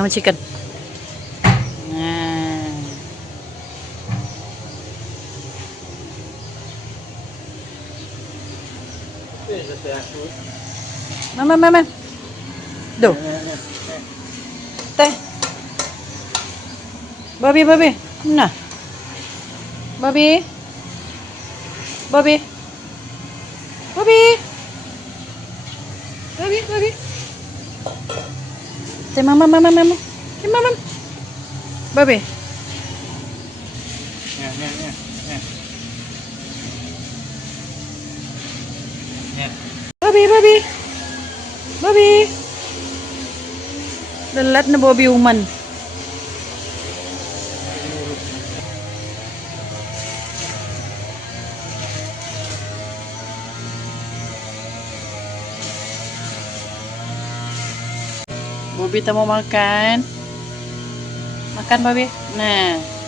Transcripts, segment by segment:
Mama chicken. Nah. Mama. Duh. Teh. Babi. Nah. Babi. Teh mama. Teh mama. Babi. Babi. Lelat na Bobby uman. Bobby tak mau makan. Makan Bobby. Nah.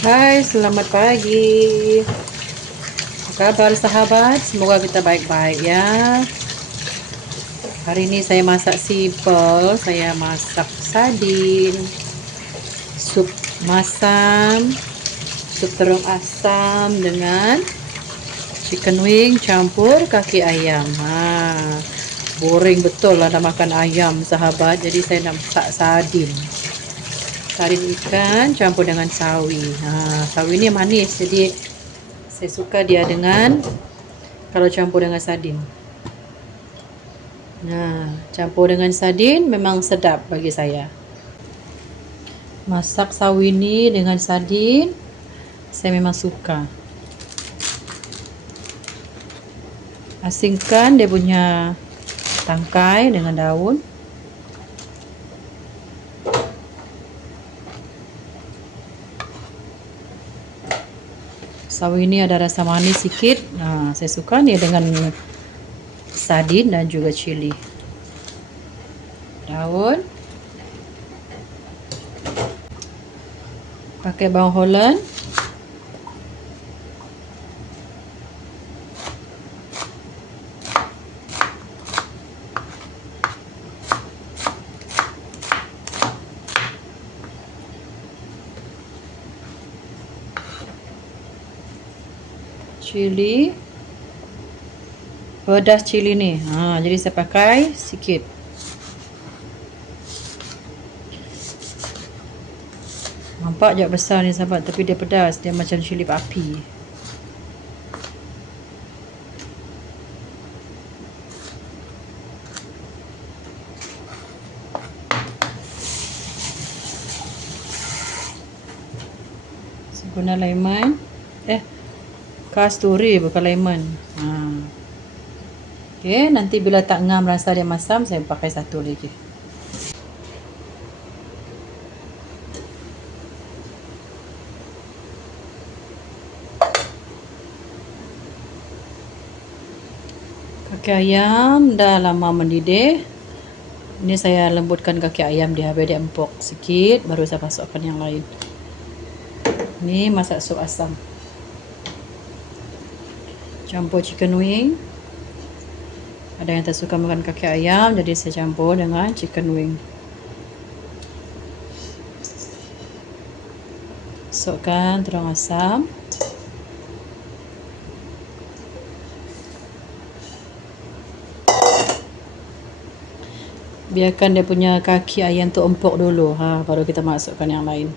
Hai, selamat pagi. Apa kabar sahabat? Semoga kita baik-baik ya. Hari ini saya masak simple. Saya masak sardin, sup masam, sup terung asam dengan chicken wing campur kaki ayam. Boring betul lah nak makan ayam sahabat. Jadi saya nak masak sardin. Sardin ikan campur dengan sawi. Sawi ni manis, jadi saya suka dia dengan kalau campur dengan sardin. Campur dengan sardin memang sedap bagi saya. Masak sawi ni dengan sardin saya memang suka. Asingkan dia punya tangkai dengan daun. Sawi ini ada rasa manis sikit. Saya suka dia dengan sardin dan juga cili. Daun. Pakai bawang Holland. Cili, pedas cili ni. Jadi saya pakai sikit. Nampak je besar ni sahabat, tapi dia pedas, dia macam cili api. guna lemon. Kasturi bukan lemon. Okey, nanti bila tak ngam rasa dia masam, saya pakai satu lagi. Kaki ayam dah lama mendidih. Ini saya lembutkan kaki ayam dia biar dia empuk sikit, baru saya masukkan yang lain. Ini masak sup asam. Campur chicken wing. Ada yang tak suka makan kaki ayam, jadi saya campur dengan chicken wing. Masukkan terong asam. Biarkan dia punya kaki ayam tu empuk dulu, baru kita masukkan yang lain.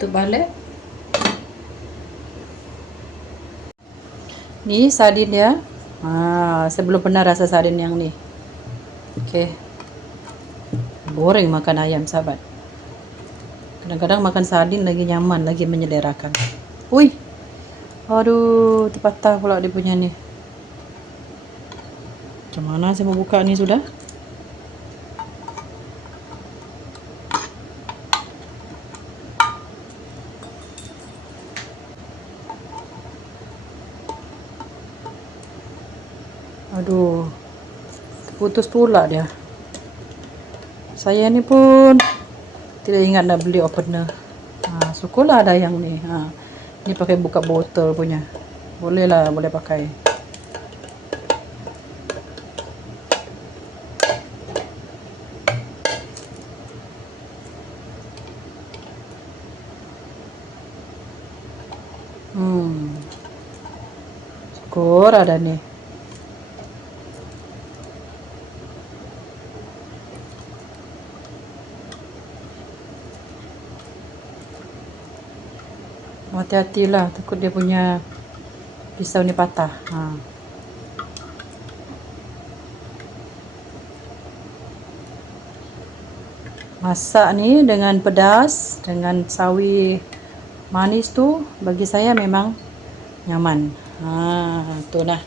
Tutup balik. Ni sardin dia. Saya belum pernah rasa sardin yang ni. Okey. Boring makan ayam, sahabat. Kadang-kadang makan sardin lagi nyaman, lagi menyederakan. Ui. Aduh, terpatah pula dia punya ni. Macam mana saya mau buka ni sudah? Aduh, putus pula dia. Saya ni pun tidak ingat nak beli opener. Syukurlah ada yang ni. Ni pakai buka botol punya. Boleh lah, boleh pakai. Syukur ada ni. Hati-hatilah, takut dia punya pisau ni patah. Masak ni dengan pedas, dengan sawi manis tu bagi saya memang nyaman. Tu lah.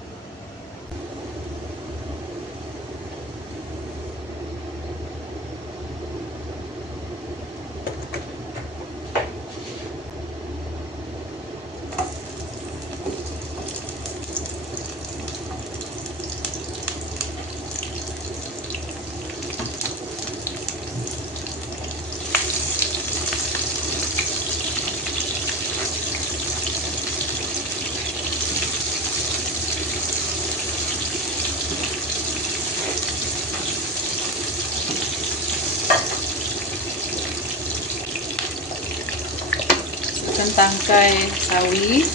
Tangkai sawi,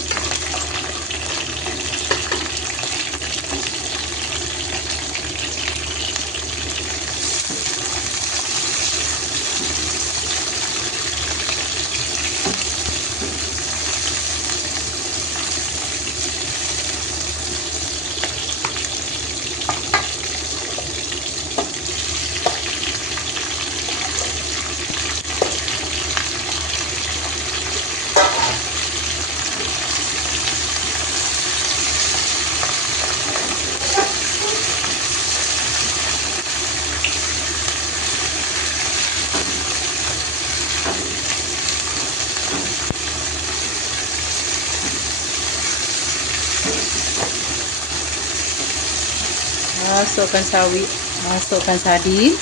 masukkan sawi, masukkan sardin,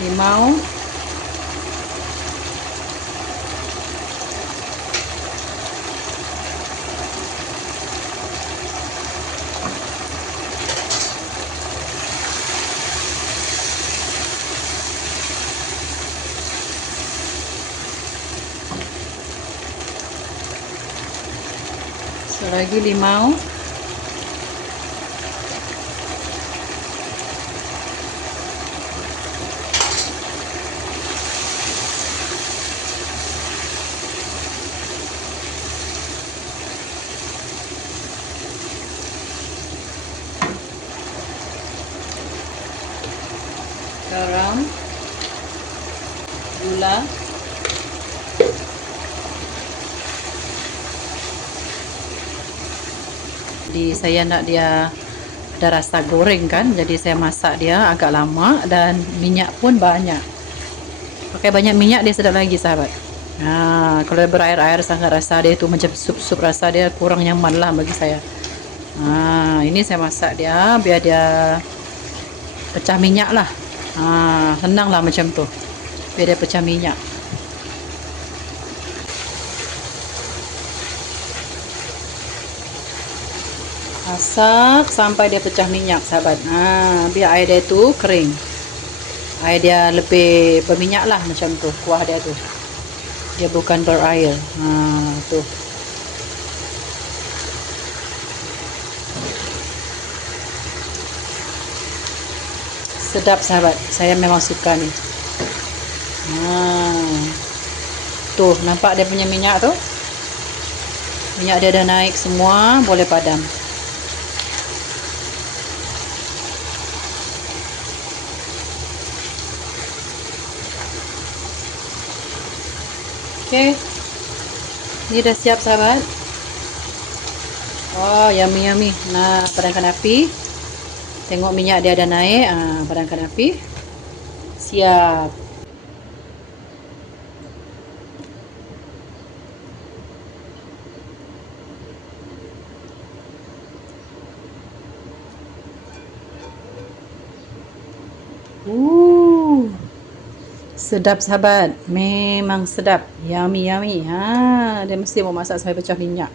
limau, Lagi limau. Garam, gula, jadi saya nak dia ada rasa goreng kan, jadi saya masak dia agak lama dan minyak pun banyak. Pakai banyak minyak dia sedap lagi sahabat. Kalau berair-air sangat rasa dia itu macam sup-sup, rasa dia kurang nyaman lah bagi saya. Ini saya masak dia biar dia pecah minyak lah. Senang lah macam tu, biar dia pecah minyak. Masak sampai dia pecah minyak sahabat. Biar air dia tu kering, air dia lebih berminyak lah macam tu. Kuah dia tu dia bukan berair. Tu sedap sahabat, saya memang suka ni. Tuh nampak dia punya minyak tu, minyak dia dah naik semua, boleh padam. Okey, ni dah siap sahabat. Oh, yummy yummy. Nah, padamkan api. Tengok minyak dia dah naik. Padamkan api. Siap. Sedap sahabat, memang sedap, yummy yummy. Dia mesti mau masak sampai pecah minyak.